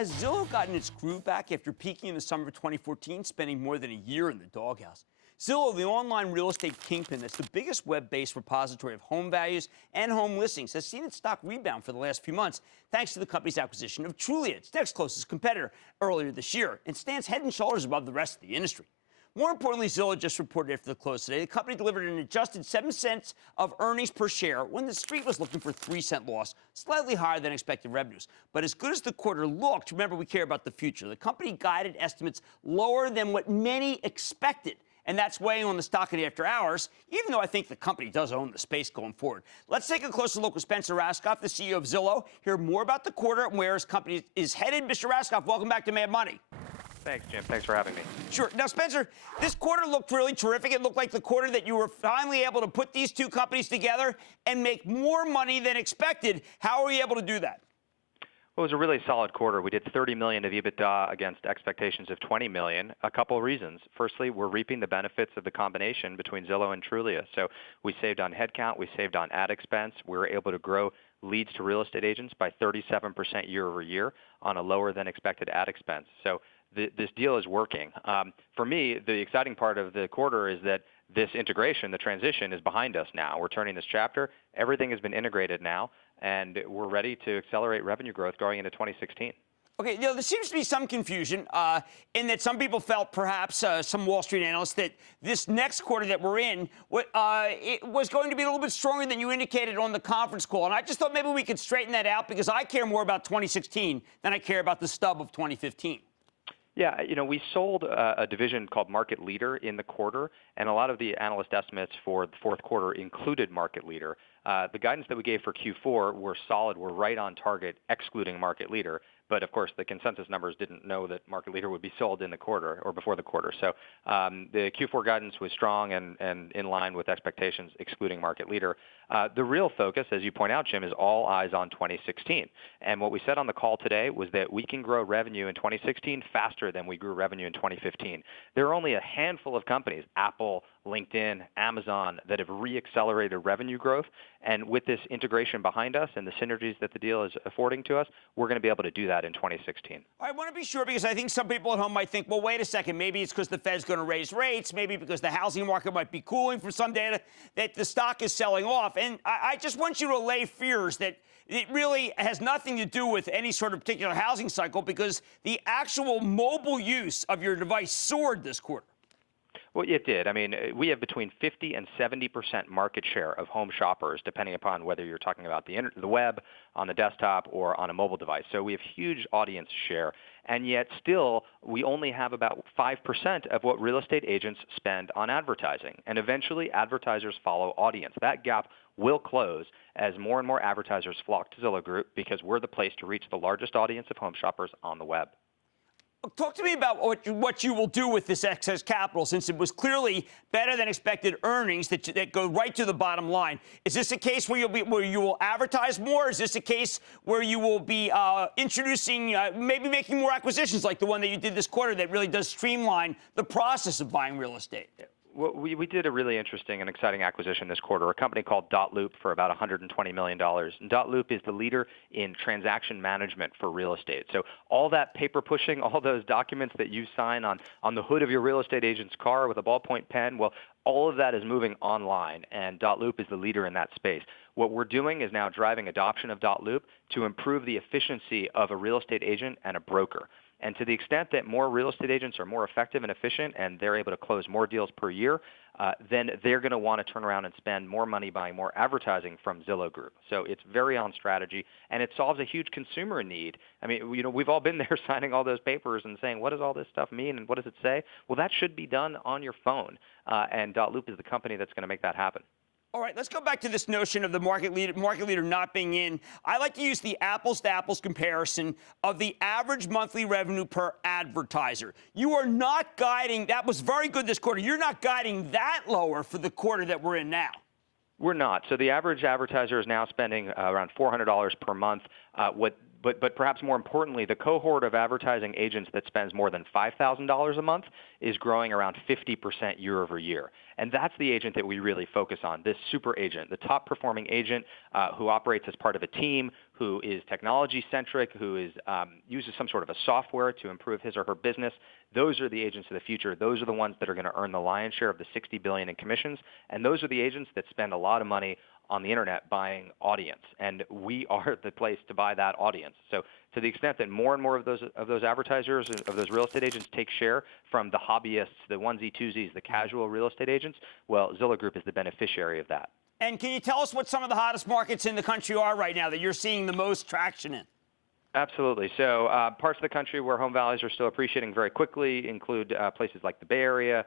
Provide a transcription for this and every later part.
has Zillow gotten its groove back after peaking in the summer of 2014, spending more than a year in the doghouse? Zillow, the online real estate kingpin that's the biggest web-based repository of home values and home listings, has seen its stock rebound for the last few months thanks to the company's acquisition of Trulia, its next closest competitor, earlier this year, and stands head and shoulders above the rest of the industry. More importantly, Zillow just reported after the close today, the company delivered an adjusted 7 cents of earnings per share when the street was looking for a 3-cent loss, slightly higher than expected revenues. But as good as the quarter looked, remember, we care about the future. The company guided estimates lower than what many expected, and that's weighing on the stock in after hours, even though I think the company does own the space going forward. Let's take a closer look with Spencer Rascoff, the CEO of Zillow, hear more about the quarter and where his company is headed. Mr. Rascoff, welcome back to Mad Money. Thanks, Jim. Thanks for having me. Sure. Now, Spencer, this quarter looked really terrific. It looked like the quarter that you were finally able to put these two companies together and make more money than expected. How were you able to do that? Well, it was a really solid quarter. We did $30 million of EBITDA against expectations of $20 million. A couple of reasons. Firstly, we're reaping the benefits of the combination between Zillow and Trulia. So we saved on headcount. We saved on ad expense. We were able to grow leads to real estate agents by 37% year over year on a lower than expected ad expense. So this deal is working. For me, the exciting part of the quarter is that this integration, the transition, is behind us now. We're turning this chapter. Everything has been integrated now, and we're ready to accelerate revenue growth going into 2016. Okay, there seems to be some confusion in that some people felt, perhaps some Wall Street analysts, that this next quarter that we're in it was going to be a little bit stronger than you indicated on the conference call. And I just thought maybe we could straighten that out because I care more about 2016 than I care about the stub of 2015. Yeah, we sold a division called Market Leader in the quarter, and a lot of the analyst estimates for the fourth quarter included Market Leader. The guidance that we gave for Q4 were solid. We're right on target, excluding Market Leader. But, of course, the consensus numbers didn't know that Market Leader would be sold in the quarter or before the quarter. So the Q4 guidance was strong and in line with expectations, excluding Market Leader. The real focus, as you point out, Jim, is all eyes on 2016. And what we said on the call today was that we can grow revenue in 2016 faster than we grew revenue in 2015. There are only a handful of companies, Apple, LinkedIn, Amazon, that have re-accelerated revenue growth. And with this integration behind us and the synergies that the deal is affording to us, we're going to be able to do that in 2016. I want to be sure because I think some people at home might think, well, wait a second, maybe it's because the Fed's going to raise rates, maybe because the housing market might be cooling from some data, that the stock is selling off. And I just want you to allay fears that it really has nothing to do with any sort of particular housing cycle because the actual mobile use of your device soared this quarter. Well, it did. I mean, we have between 50 and 70% market share of home shoppers, depending upon whether you're talking about the web, on the desktop, or on a mobile device. So we have huge audience share. And yet still, we only have about 5% of what real estate agents spend on advertising. And eventually, advertisers follow audience. That gap will close as more and more advertisers flock to Zillow Group because we're the place to reach the largest audience of home shoppers on the web. Talk to me about what you will do with this excess capital, since it was clearly better than expected earnings that go right to the bottom line. Is this a case where you will advertise more? Is this a case where you will be introducing, maybe making more acquisitions like the one that you did this quarter that really does streamline the process of buying real estate? Well, we did a really interesting and exciting acquisition this quarter, a company called .loop for about $120 million. And .loop is the leader in transaction management for real estate. So all that paper pushing, all those documents that you sign on the hood of your real estate agent's car with a ballpoint pen, well, all of that is moving online, and .loop is the leader in that space. What we're doing is now driving adoption of .loop to improve the efficiency of a real estate agent and a broker. And to the extent that more real estate agents are more effective and efficient and they're able to close more deals per year, then they're going to want to turn around and spend more money buying more advertising from Zillow Group. So it's very on strategy, and it solves a huge consumer need. I mean, we've all been there signing all those papers and saying, what does all this stuff mean and what does it say? Well, that should be done on your phone, and .loop is the company that's going to make that happen. All right, let's go back to this notion of the market leader not being in. I like to use the apples-to-apples comparison of the average monthly revenue per advertiser. You are not guiding. That was very good this quarter. You're not guiding that lower for the quarter that we're in now. We're not. So the average advertiser is now spending around $400 per month. But perhaps more importantly, the cohort of advertising agents that spends more than $5,000 a month is growing around 50% year over year. And that's the agent that we really focus on, this super agent, the top performing agent who operates as part of a team, who is technology-centric, who uses some sort of a software to improve his or her business. Those are the agents of the future. Those are the ones that are going to earn the lion's share of the $60 billion in commissions. And those are the agents that spend a lot of money on the internet buying audience, and we are the place to buy that audience. So to the extent that more and more of those advertisers, of those real estate agents take share from the hobbyists, the onesie twosies, the casual real estate agents, well, Zillow Group is the beneficiary of that. And can you tell us what some of the hottest markets in the country are right now that you're seeing the most traction in? Absolutely. So parts of the country where home values are still appreciating very quickly include places like the Bay Area,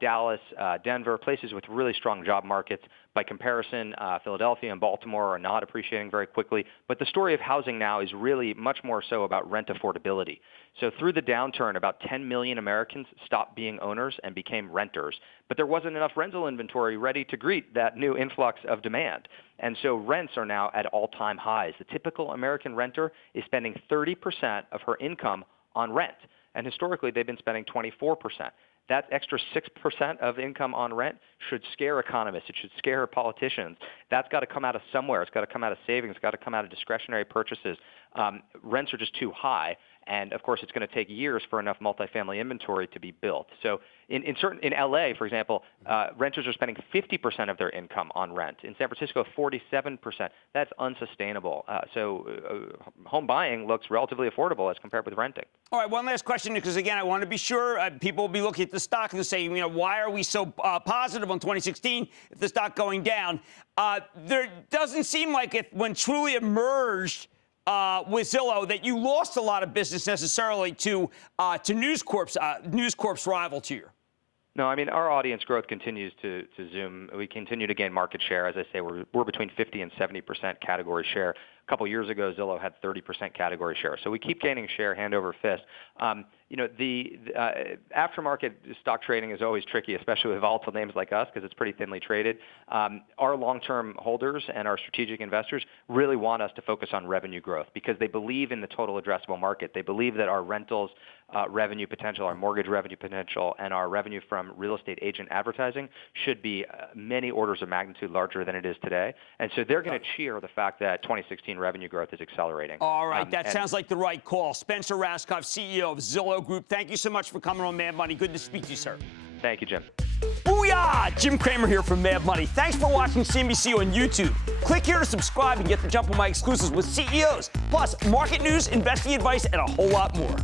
Dallas, Denver, places with really strong job markets. By comparison, Philadelphia and Baltimore are not appreciating very quickly. But the story of housing now is really much more so about rent affordability. So through the downturn, about 10 million Americans stopped being owners and became renters. But there wasn't enough rental inventory ready to greet that new influx of demand. And so rents are now at all-time highs. The typical American renter is spending 30% of her income on rent. And historically, they've been spending 24%. That extra 6% of income on rent should scare economists. It should scare politicians. That's got to come out of somewhere. It's got to come out of savings. It's got to come out of discretionary purchases. Rents are just too high. And of course, it's going to take years for enough multifamily inventory to be built. So in LA, for example, renters are spending 50% of their income on rent. In San Francisco, 47%. That's unsustainable. So home buying looks relatively affordable as compared with renting. All right, one last question, because again, I want to be sure people will be looking at the stock and say, why are we so positive on 2016 if the stock going down? There doesn't seem like when Trulia merged with Zillow that you lost a lot of business necessarily to News Corp's rival to you. No, I mean, our audience growth continues to zoom. We continue to gain market share. As I say, we're between 50 and 70% category share. A couple years ago, Zillow had 30% category share. So we keep gaining share hand over fist. The aftermarket stock trading is always tricky, especially with volatile names like us, because it's pretty thinly traded. Our long-term holders and our strategic investors really want us to focus on revenue growth because they believe in the total addressable market. They believe that our rentals revenue potential, our mortgage revenue potential, and our revenue from real estate agent advertising should be many orders of magnitude larger than it is today. And so they're going to cheer the fact that 2016 revenue growth is accelerating. All right, that sounds like the right call. Spencer Rascoff, CEO of Zillow Group, thank you so much for coming on Mad Money. Good to speak to you, sir. Thank you, Jim. Booyah! Jim Cramer here from Mad Money. Thanks for watching CNBC on YouTube. Click here to subscribe and get the jump on my exclusives with CEOs, plus market news, investing advice, and a whole lot more.